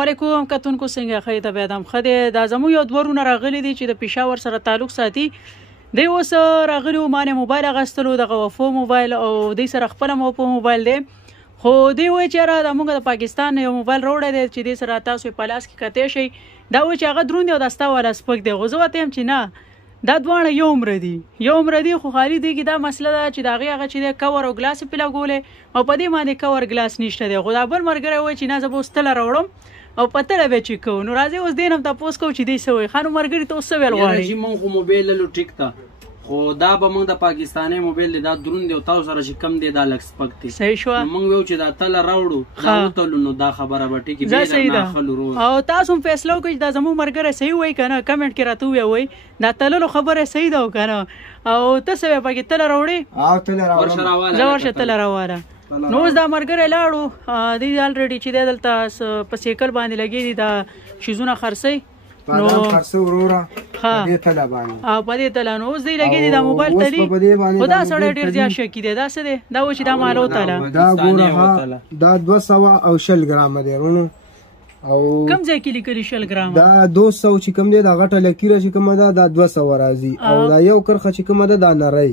علیکم کتونکو څنګه خې ته بیا دم خدای دا زمو یو دورونه راغلي دي چې د پېښور سره تعلق ساتي دی اوس راغلي مانه موبایل غستلو د وفو موبایل او د سره خپل مو موبایل دی خو دی وای چې را د موږ د پاکستان یو موبایل روړی دی چې د سره تاسو په لاس کې کته شي دا و چې هغه دروند او دستا ولا سپک دی غوځوته هم چې نه دا دوانه یو عمر دی خو خالي دی کې دا مسله ده چې دا هغه چې د کور او ګلاس په لګولې او په دې باندې کور ګلاس نشته دی خو دا بل مرګره وای چې نه زبوستل راوړم او پته لا به چې کو نو راځي اوس دینم تاسو کو چې دی سوې خانو مرګری ته اوس ویل غواړي چې مونږ خو موبایل له ټیک تا خو دا به مونږ د پاکستاني موبایل دا دروند دی او تاسو سره چې کم دی دا لکس پکتی صحیح شو مونږ یو چې دا تل راوړو دا وتلو نو دا خبره به ټیک به نه خلورو او تاسو فیصله وکړئ دا زمو مرګره صحیح وای کنه کمنټ کې راته وای دا تللو خبره صحیح ده کنه او تاسو به پکې تل راوړي او تل راوړم زورشه تل راوړه نو دا مرګره لاړو دی الریډي چې دلته په سیکل باندې لګي دي دا شیزونه خرسي نو خرسو ورورا دې تل باندې او په دې تل نو اوس دی لګي دي دا موبایل تلی خدا سره ډیر ځیا شکی دی دا څه دی دا و چې دا مالو تاله دا ګوره دا 200 او 100 ګرام دی ورونو او کم ځای کې لیکلي 100 ګرام دا 200 چې کم دی دا غټه لکیره چې کومه دا 200 راځي او دا یو کرخه چې کومه دا نری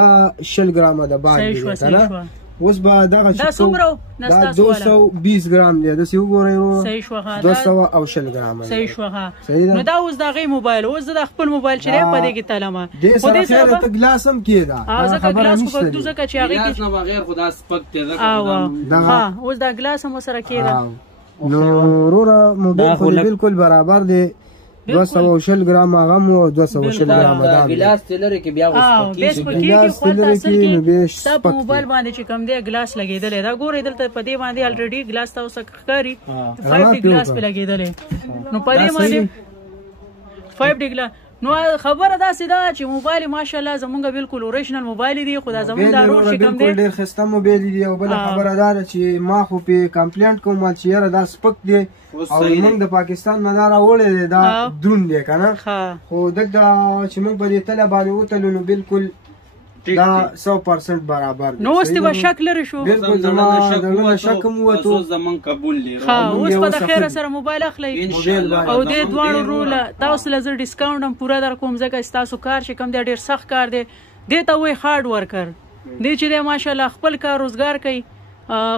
دا 100 ګرام ده باندې کنه اوس به دغه دا څومره دا 220 ګرام دی دا سی وګورئ صحیح شوخه 200 او 100 ګرام صحیح شوخه نو دا اوس د غي موبایل اوس د خپل موبایل چې په دې کې تلمه خو دې سره ته ګلاس هم کیدا ځکه ګلاس کو دوزه چې هغه ګلاس نه بغیر خدا سپک دی ځکه ها اوس دا ګلاس هم سره کیدا نو رورا موبایل خو بالکل برابر دی 200 ګرام غم او 200 ګرام دا ګلاس تلره کې بیا اوس ګلاس تلره کې نو به سب موبایل باندې چې کم دی ګلاس لګیدل دا ګورې دلته په دې باندې الریډي ګلاس تاسو ښکاری 5 ګلاس په لګیدل نو په دې باندې 5 ګلاس نو خبره دا سیده چې موبایل ماشاءالله زمونږ بالکل اوریجنل موبایل دی خدا زمونږ دا رور چې کم دی ډیر خسته موبایل دی او بل خبره دا چې ما خو په کمپلینټ کوم چې یاره دا سپک دی او موږ د پاکستان نه دا راوړی دا دروند دی کنه خو دغه چې موږ په دې تله باندې وتلو نو بالکل دا 100% برابر نو اوس ته شک لري شو بالکل زما شک مو وته زمون قبول لري اوس په خیر سره موبایل اخلي او دې دوه رول تاسو لزر ډیسکاونټ هم پورا در کوم ځکه تاسو کار چې کم دی ډیر سخت کار دی دې ته وای هارد ورکر دې چې ماشاءالله خپل کار روزګار کوي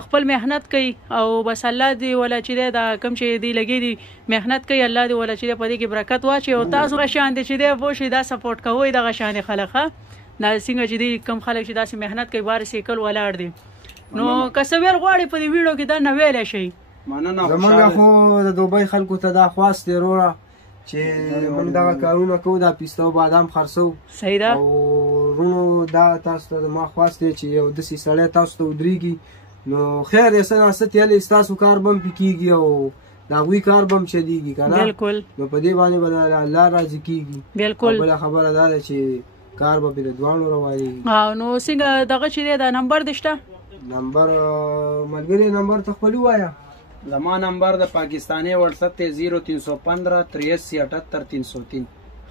خپل مهنت کوي او بس الله دې ولا چې دا کم چې دی لګي دي مهنت کوي الله دې ولا چې په دې کې برکت واچي او تاسو غشان دي چې دی وو شي دا سپورټ کوي دا غشان خلخه دا څنګه چې دی کم خلک چې داسې مهنت کوي بار سیکل ولاړ دي نو کسبیر غواړي په دې ویډیو کې دا نه ویل شي مننه زمونږ خو د دوبۍ خلکو ته دا خواست دی وروره چې موږ دا کارونه کوو دا پیسته او بادام خرڅو صحیح ده او رونو دا تاسو ته ما خواست دی چې یو داسې سړی تاسو ته ودرېږي نو خیر یې څه ناست یلی ستاسو کار به هم پې کېږي او د هغوی کار به هم چلیږي که نه بالکل نو په دې باندې به الله راضي کېږي بالکل بله خبره دا ده چې کار به د دواړو روانېږي نو څنګه دغه چې دی دا نمبر دې شته نمبر ملګري نمبر ته خپل ووایه زما نمبر د پاکستاني واتساپ ته 0315 83 78 303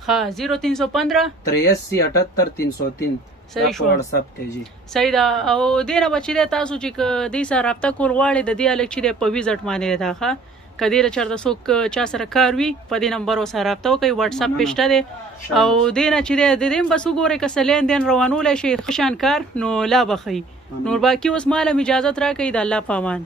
ها 0315 83 78 303 صحیح شو واتساپ ته جی صحیح دا او ډیر بچی دی تاسو چې دې سره رابطه کول غواړي د دې الک چې په ویزټ باندې دا ښه کدی له چرته څوک چا سره کار وي په دې نمبر سره رابطه وکړي واتساپ پېشته دی او دې نه چې د دې بس وګورئ که څه لین دین روانولی شي ښه شان کار نو لا بخي نور باقي اوس مال اجازت راکړئ د الله په امان